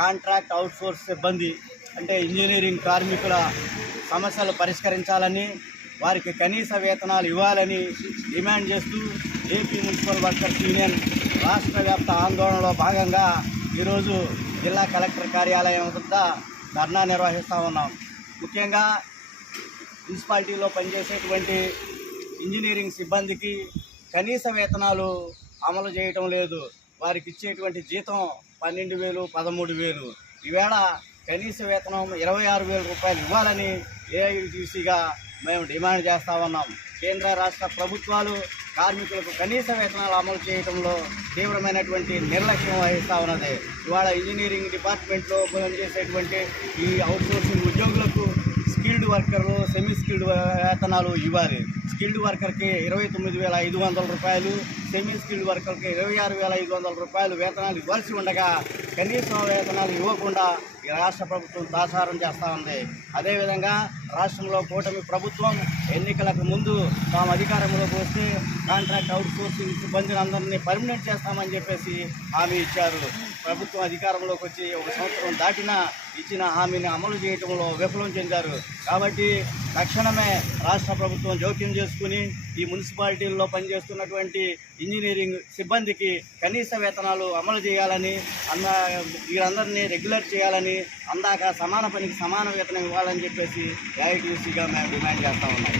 Contract outsource సిబ్బంది అంటే engineering కార్మికుల సమస్యలు పరిష్కరించాలని వారికి కనీస వేతనాలు ఇవ్వాలని డిమాండ్ చేస్తూ ఏపీ మున్సిపల్ వర్కర్స్ యూనియన్ రాష్ట్ర వ్యాప్త ఆందోళనలో భాగంగా ఈరోజు జిల్లా కలెక్టర్ కార్యాలయం వద్ద ధర్నా నిర్వహిస్తూ ఉన్నాం. ముఖ్యంగా మున్సిపాలిటీలో పనిచేసేటువంటి ఇంజనీరింగ్ సిబ్బందికి కనీస వేతనాలు అమలు చేయటం లేదు. వారికి ఇచ్చేటువంటి జీతం పన్నెండు వేలు పదమూడు వేలు. ఈవేళ కనీస వేతనం ఇరవై ఆరు వేల రూపాయలు ఇవ్వాలని ఏఐటీసీగా మేము డిమాండ్ చేస్తూ ఉన్నాం. కేంద్ర రాష్ట్ర ప్రభుత్వాలు కార్మికులకు కనీస వేతనాలు అమలు చేయడంలో తీవ్రమైనటువంటి నిర్లక్ష్యం వహిస్తూ ఉన్నది. ఇవాళ ఇంజనీరింగ్ డిపార్ట్మెంట్లో పనిచేసేటువంటి ఈ అవుట్సోర్సింగ్ ఉద్యోగులకు స్కిల్డ్ వర్కర్లు సెమీ స్కిల్డ్ వేతనాలు ఇవ్వాలి. స్కిల్డ్ వర్కర్కి ఇరవై తొమ్మిది వేల ఐదు వందల రూపాయలు సెమీ స్కిల్డ్ వర్కర్కి ఇరవై ఆరు వేల ఐదు వందల రూపాయలు వేతనాలు ఇవ్వాల్సి ఉండగా కనీసం వేతనాలు ఇవ్వకుండా ఈ రాష్ట్ర ప్రభుత్వం దాసారం చేస్తూ ఉంది. అదేవిధంగా రాష్ట్రంలో కూటమి ప్రభుత్వం ఎన్నికలకు ముందు తాము అధికారంలోకి వస్తే కాంట్రాక్ట్ అవుట్ సోర్సింగ్ సిబ్బందిని అందరినీ పర్మనెంట్ చేస్తామని చెప్పేసి హామీ ఇచ్చారు. ప్రభుత్వం అధికారంలోకి వచ్చి ఒక సంవత్సరం దాటినా ఇచ్చిన హామీని అమలు చేయడంలో విఫలం చెందారు. కాబట్టి తక్షణమే రాష్ట్ర ప్రభుత్వం జోక్యం చేసుకుని ఈ మున్సిపాలిటీల్లో పనిచేస్తున్నటువంటి ఇంజనీరింగ్ సిబ్బందికి కనీస వేతనాలు అమలు చేయాలని అందా వీరందరినీ రెగ్యులర్ చేయాలని అందాక సమాన పనికి సమాన వేతనం ఇవ్వాలని చెప్పేసి ఏఐటీసీగా మేము డిమాండ్ చేస్తా ఉన్నాం.